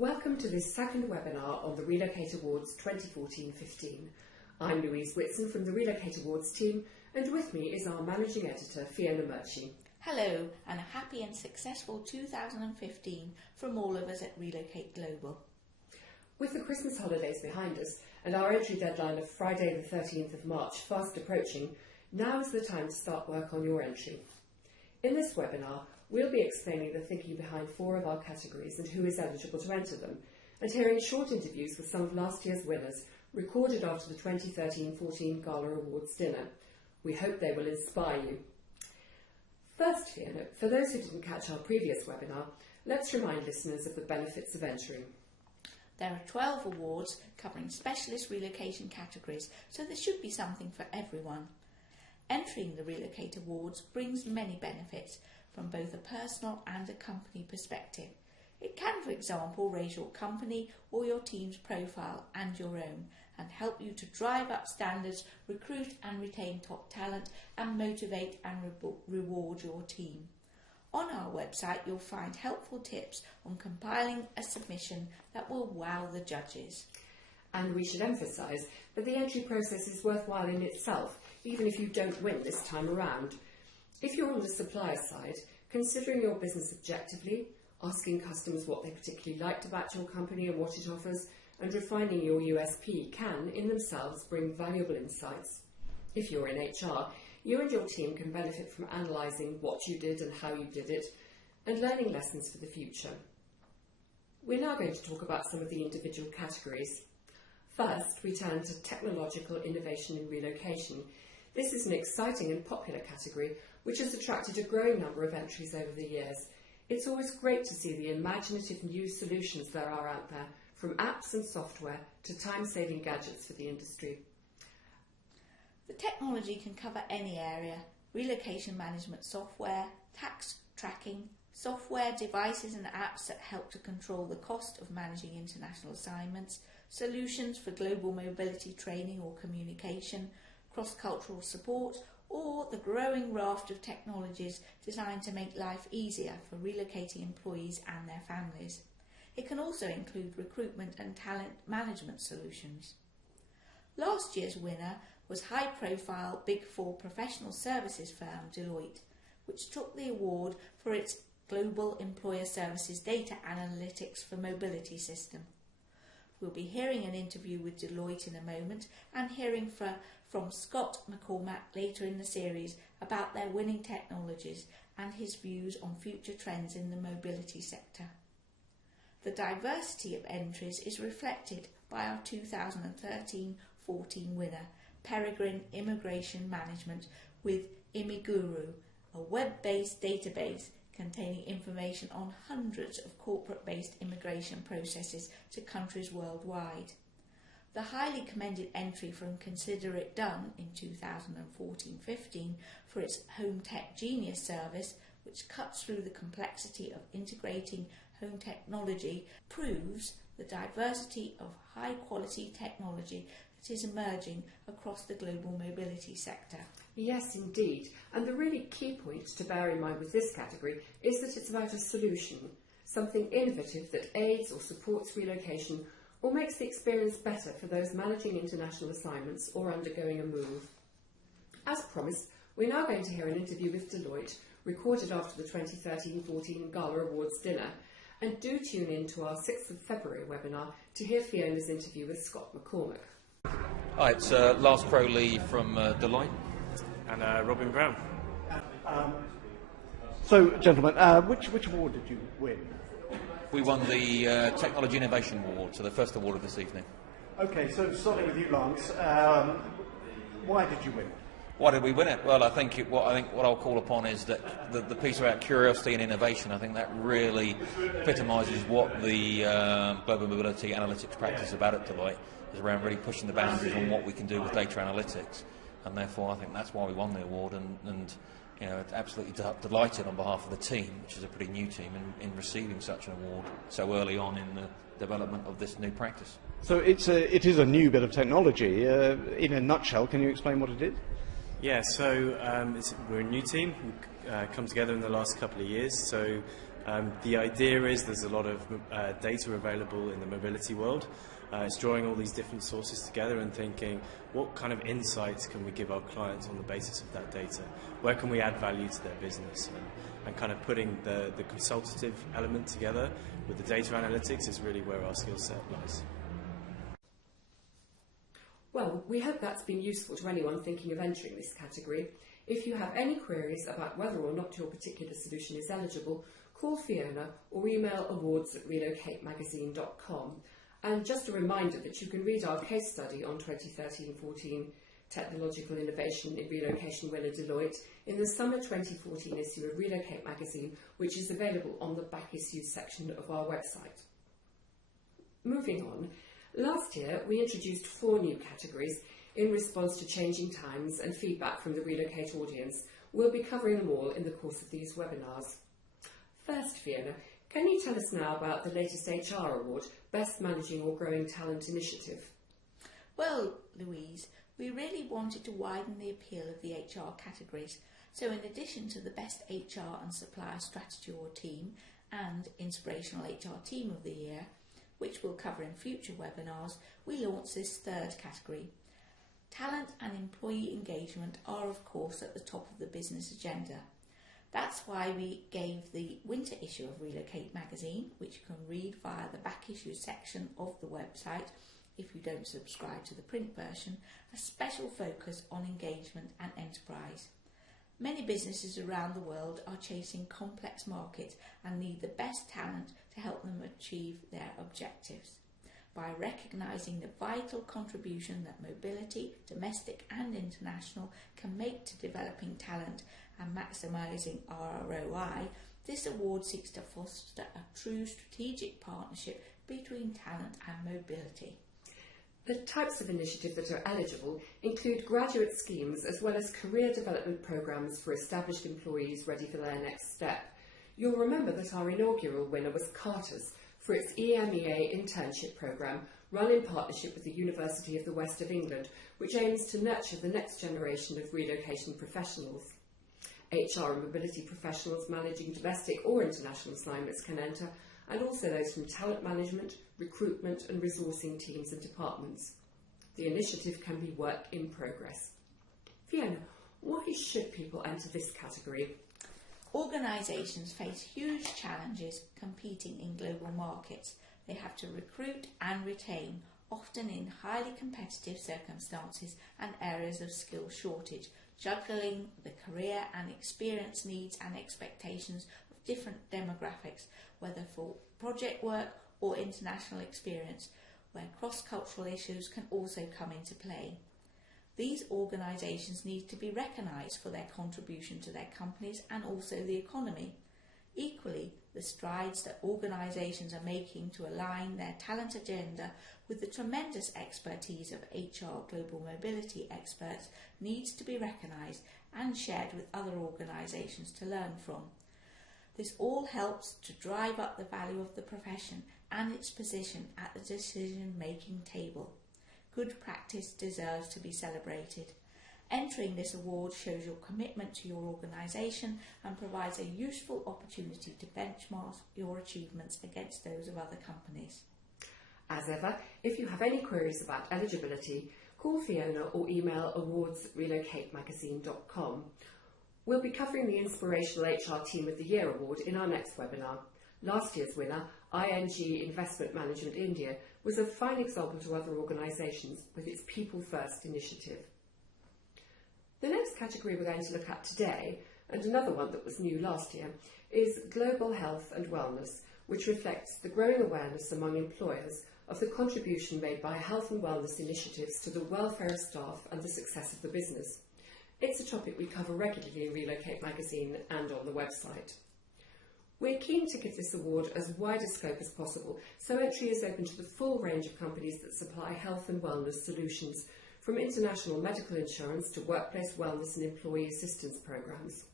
Welcome to this second webinar on the Relocate Awards 2014-15. I'm Louise Whitson from the Relocate Awards team, and with me is our Managing Editor, Fiona Murchie. Hello, and a happy and successful 2015 from all of us at Relocate Global. With the Christmas holidays behind us and our entry deadline of Friday the 13th of March fast approaching, now is the time to start work on your entry. In this webinar, we'll be explaining the thinking behind 4 of our categories and who is eligible to enter them, and hearing short interviews with some of last year's winners, recorded after the 2013-14 Gala Awards dinner. We hope they will inspire you. First, Fiona, for those who didn't catch our previous webinar, let's remind listeners of the benefits of entering. There are 12 awards covering specialist relocation categories, so there should be something for everyone. Entering the Relocate Awards brings many benefits from both a personal and a company perspective. It can, for example, raise your company or your team's profile and your own, and help you to drive up standards, recruit and retain top talent, and motivate and reward your team. On our website, you'll find helpful tips on compiling a submission that will wow the judges. And we should emphasise that the entry process is worthwhile in itself, even if you don't win this time around. If you're on the supplier side, considering your business objectively, asking customers what they particularly liked about your company and what it offers, and refining your USP can, in themselves, bring valuable insights. If you're in HR, you and your team can benefit from analysing what you did and how you did it, and learning lessons for the future. We're now going to talk about some of the individual categories. First, we turn to technological innovation in relocation. This is an exciting and popular category which has attracted a growing number of entries over the years. It's always great to see the imaginative new solutions there are out there, from apps and software to time-saving gadgets for the industry. The technology can cover any area: relocation management software, tax tracking, software, devices and apps that help to control the cost of managing international assignments, solutions for global mobility training or communication, cross-cultural support, or the growing raft of technologies designed to make life easier for relocating employees and their families. It can also include recruitment and talent management solutions. Last year's winner was high-profile Big Four professional services firm Deloitte, which took the award for its Global Employer Services Data Analytics for Mobility system. We'll be hearing an interview with Deloitte in a moment and hearing from Scott McCormack later in the series about their winning technologies and his views on future trends in the mobility sector. The diversity of entries is reflected by our 2013-14 winner, Peregrine Immigration Management with Imiguru, a web-based database containing information on hundreds of corporate-based immigration processes to countries worldwide. The highly commended entry from Consider It Done in 2014-15 for its Home Tech Genius service, which cuts through the complexity of integrating home technology, proves the diversity of high-quality technology that is emerging across the global mobility sector. Yes, indeed. And the really key point to bear in mind with this category is that it's about a solution, something innovative that aids or supports relocation or makes the experience better for those managing international assignments or undergoing a move. As promised, we're now going to hear an interview with Deloitte, recorded after the 2013-14 Gala Awards dinner, and do tune in to our 6th of February webinar to hear Fiona's interview with Scott McCormack. Hi, it's Lars Crowley from Deloitte. And Robin Brown. So, gentlemen, which award did you win? We won the Technology Innovation Award, so the first award of this evening. Okay, so starting with you, Lance, why did you win? Why did we win it? Well, I think what I'll call upon is that the piece about curiosity and innovation. I think that really epitomises what the global mobility analytics practice is about at Deloitte, is around really pushing the boundaries on what we can do with data analytics, and therefore I think that's why we won the award, and you know, absolutely delighted on behalf of the team, which is a pretty new team, in receiving such an award so early on in the development of this new practice. So it is a new bit of technology. In a nutshell, can you explain what it is? Yeah, so we're a new team. We've come together in the last couple of years. So The idea is there's a lot of data available in the mobility world. It's drawing all these different sources together and thinking, what kind of insights can we give our clients on the basis of that data? Where can we add value to their business? And kind of putting the consultative element together with the data analytics is really where our skill set lies. Well, we hope that's been useful to anyone thinking of entering this category. If you have any queries about whether or not your particular solution is eligible, call Fiona or email awards@relocatemagazine.com. And just a reminder that you can read our case study on 2013-14 Technological Innovation in Relocation winner Deloitte in the summer 2014 issue of Relocate magazine, which is available on the back issues section of our website. Moving on, last year we introduced 4 new categories in response to changing times and feedback from the Relocate audience. We'll be covering them all in the course of these webinars. First, Fiona, can you tell us now about the latest HR award, Best Managing or Growing Talent Initiative? Well, Louise, we really wanted to widen the appeal of the HR categories. So in addition to the Best HR and Supplier Strategy or Team and Inspirational HR Team of the Year, which we'll cover in future webinars, we launched this third category. Talent and employee engagement are, of course, at the top of the business agenda. That's why we gave the winter issue of Relocate magazine, which you can read via the back issue section of the website if you don't subscribe to the print version, a special focus on engagement and enterprise. Many businesses around the world are chasing complex markets and need the best talent to help them achieve their objectives. By recognising the vital contribution that mobility, domestic and international, can make to developing talent and maximising ROI, this award seeks to foster a true strategic partnership between talent and mobility. The types of initiative that are eligible include graduate schemes as well as career development programmes for established employees ready for their next step. You'll remember that our inaugural winner was Carter's for its EMEA internship programme, run in partnership with the University of the West of England, which aims to nurture the next generation of relocation professionals. HR and mobility professionals managing domestic or international assignments can enter, and also those from talent management, recruitment and resourcing teams and departments. The initiative can be work in progress. Fiona, why should people enter this category? Organisations face huge challenges competing in global markets. They have to recruit and retain, often in highly competitive circumstances and areas of skill shortage, juggling the career and experience needs and expectations of different demographics, whether for project work or international experience, where cross-cultural issues can also come into play. These organisations need to be recognised for their contribution to their companies and also the economy. Equally, the strides that organisations are making to align their talent agenda with the tremendous expertise of HR global mobility experts needs to be recognised and shared with other organisations to learn from. This all helps to drive up the value of the profession and its position at the decision-making table. Good practice deserves to be celebrated. Entering this award shows your commitment to your organisation and provides a useful opportunity to benchmark your achievements against those of other companies. As ever, if you have any queries about eligibility, call Fiona or email awards@relocatemagazine.com. We'll be covering the Inspirational HR Team of the Year award in our next webinar. Last year's winner, ING Investment Management India, was a fine example to other organisations with its People First initiative. The next category we're going to look at today, and another one that was new last year, is Global Health and Wellness, which reflects the growing awareness among employers of the contribution made by health and wellness initiatives to the welfare of staff and the success of the business. It's a topic we cover regularly in Relocate magazine and on the website. We're keen to give this award as wide a scope as possible, so entry is open to the full range of companies that supply health and wellness solutions, from international medical insurance to workplace wellness and employee assistance programs.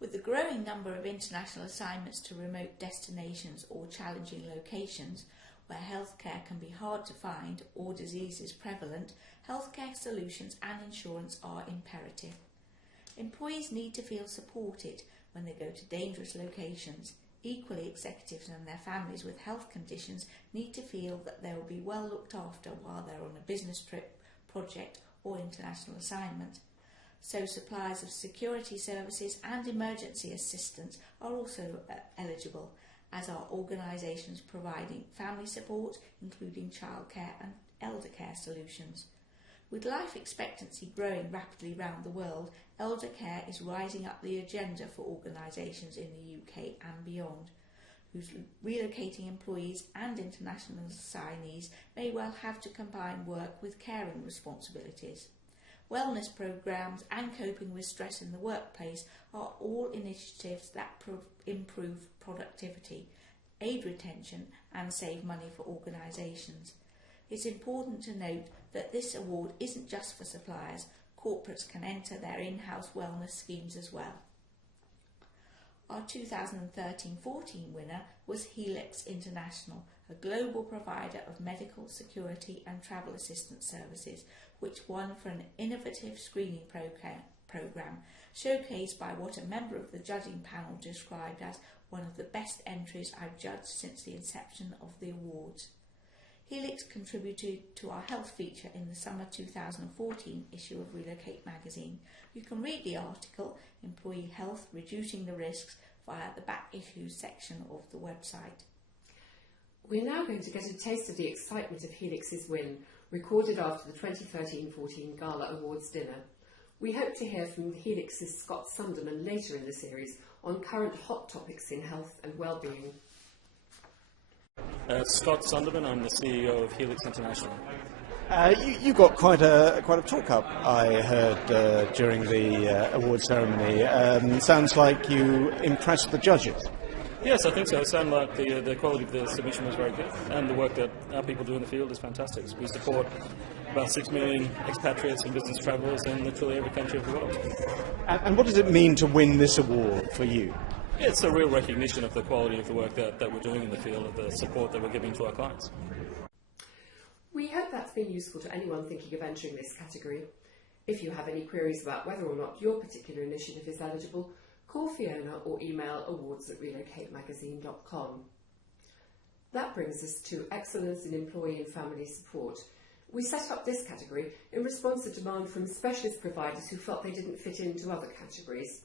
With the growing number of international assignments to remote destinations or challenging locations where healthcare can be hard to find or disease is prevalent, healthcare solutions and insurance are imperative. Employees need to feel supported when they go to dangerous locations. Equally, executives and their families with health conditions need to feel that they will be well looked after while they're on a business trip, project or international assignment. So suppliers of security services and emergency assistance are also eligible, as are organisations providing family support, including childcare and elder care solutions. With life expectancy growing rapidly around the world, elder care is rising up the agenda for organisations in the UK and beyond, whose relocating employees and international assignees may well have to combine work with caring responsibilities. Wellness programmes and coping with stress in the workplace are all initiatives that improve productivity, aid retention and save money for organisations. It's important to note that this award isn't just for suppliers. Corporates can enter their in-house wellness schemes as well. Our 2013-14 winner was Helix International, a global provider of medical, security and travel assistance services, which won for an innovative screening programme, showcased by what a member of the judging panel described as one of the best entries I've judged since the inception of the awards. Helix contributed to our health feature in the summer 2014 issue of Relocate magazine. You can read the article, Employee Health, Reducing the Risks, via the back issues section of the website. We're now going to get a taste of the excitement of Helix's win, recorded after the 2013-14 Gala Awards dinner. We hope to hear from Helix's Scott Sunderman later in the series on current hot topics in health and well-being. Scott Sunderman, I'm the CEO of Helix International. You got quite a talk up, I heard, during the award ceremony. Sounds like you impressed the judges. Yes, I think so. It sounded like the quality of the submission was very good, and the work that our people do in the field is fantastic. We support about 6 million expatriates and business travellers in literally every country of the world. And what does it mean to win this award for you? It's a real recognition of the quality of the work that we're doing in the field, of the support that we're giving to our clients. We hope that's been useful to anyone thinking of entering this category. If you have any queries about whether or not your particular initiative is eligible, call Fiona or email awards@relocatemagazine.com. That brings us to excellence in employee and family support. We set up this category in response to demand from specialist providers who felt they didn't fit into other categories.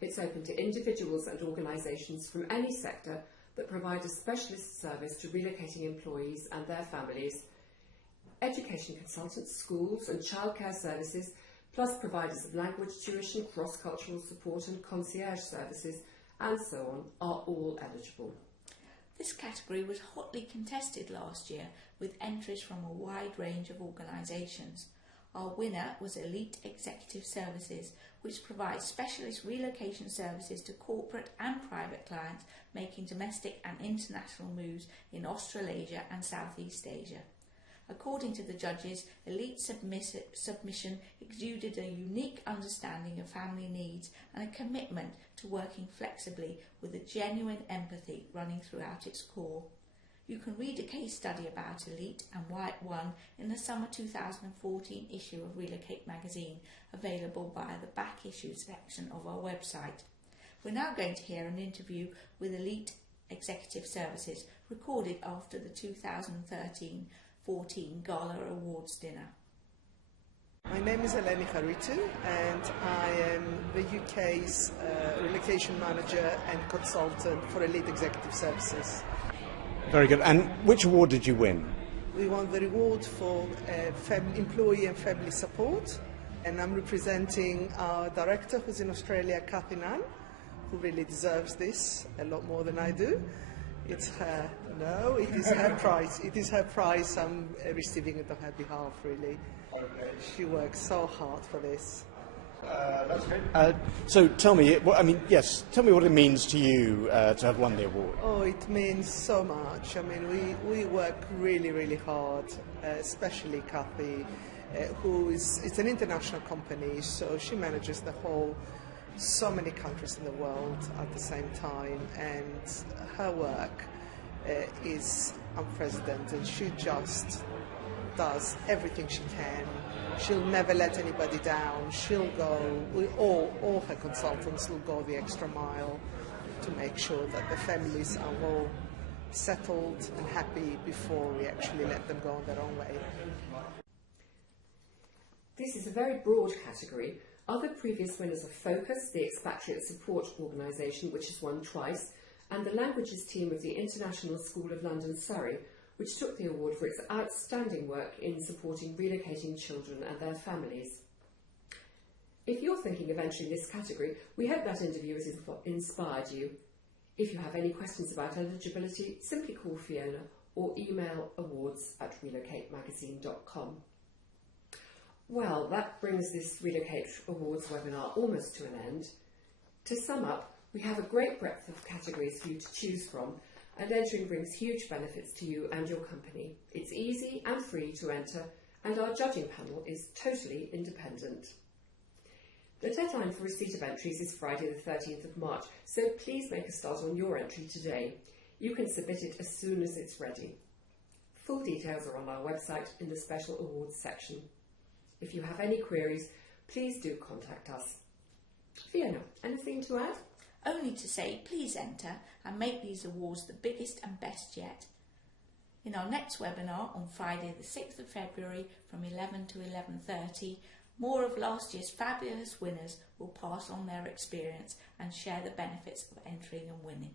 It's open to individuals and organisations from any sector that provide a specialist service to relocating employees and their families. Education consultants, schools and childcare services, plus providers of language tuition, cross-cultural support and concierge services, and so on, are all eligible. This category was hotly contested last year, with entries from a wide range of organisations. Our winner was Elite Executive Services, which provides specialist relocation services to corporate and private clients making domestic and international moves in Australasia and Southeast Asia. According to the judges, Elite submission exuded a unique understanding of family needs and a commitment to working flexibly with a genuine empathy running throughout its core. You can read a case study about Elite and why it won in the summer 2014 issue of Relocate magazine, available via the back issues section of our website. We're now going to hear an interview with Elite Executive Services, recorded after the 2013-14 Gala Awards dinner. My name is Eleni Haritu and I am the UK's relocation manager and consultant for Elite Executive Services. Very good. And which award did you win? We won the reward for employee and family support, and I'm representing our director who's in Australia, Kathy Nunn, who really deserves this a lot more than I do. It's her, no, it is her prize. It is her prize I'm receiving it on her behalf, really. She works so hard for this. That's great. So tell me, tell me what it means to you to have won the award. Oh, it means so much. I mean, we work really, really hard, especially Kathy, it's an international company, so she manages so many countries in the world at the same time, and her work is unprecedented. She just does everything she can. She'll never let anybody down. She'll go, all her consultants will go the extra mile to make sure that the families are all settled and happy before we actually let them go on their own way. This is a very broad category. Other previous winners are Focus, the expatriate support organisation, which has won twice, and the languages team of the International School of London, Surrey, which took the award for its outstanding work in supporting relocating children and their families. If you're thinking of entering this category, we hope that interview has inspired you. If you have any questions about eligibility, simply call Fiona or email awards@relocatemagazine.com. Well, that brings this Relocate Awards webinar almost to an end. To sum up, we have a great breadth of categories for you to choose from, and entering brings huge benefits to you and your company. It's easy and free to enter, and our judging panel is totally independent. The deadline for receipt of entries is Friday the 13th of March, so please make a start on your entry today. You can submit it as soon as it's ready. Full details are on our website in the Special Awards section. If you have any queries, please do contact us. Fiona, anything to add? Only to say please enter and make these awards the biggest and best yet. In our next webinar on Friday the 6th of February from 11 to 11:30, more of last year's fabulous winners will pass on their experience and share the benefits of entering and winning.